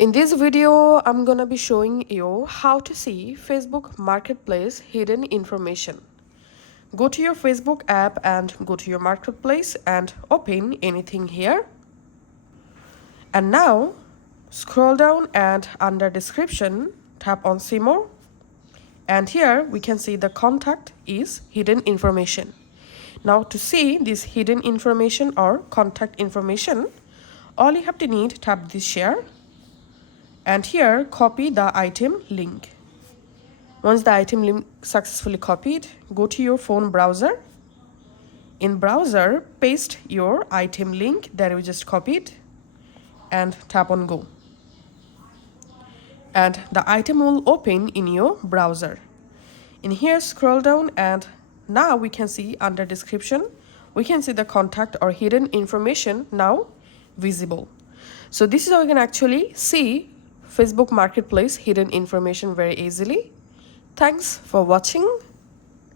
In this video, I'm gonna be showing you how to see Facebook Marketplace hidden information. Go to your Facebook app and go to your Marketplace and open anything here. And now, scroll down and under description, tap on see more. And here we can see the contact is hidden information. Now to see this hidden information or contact information, all you have to need, tap this share. And here, copy the item link. Once the item link successfully copied, go to your phone browser. In browser, paste your item link that we just copied and tap on go. And the item will open in your browser. In here, scroll down and now we can see under description, we can see the contact or hidden information now visible. So this is how you can actually see Facebook Marketplace hidden information very easily. Thanks for watching.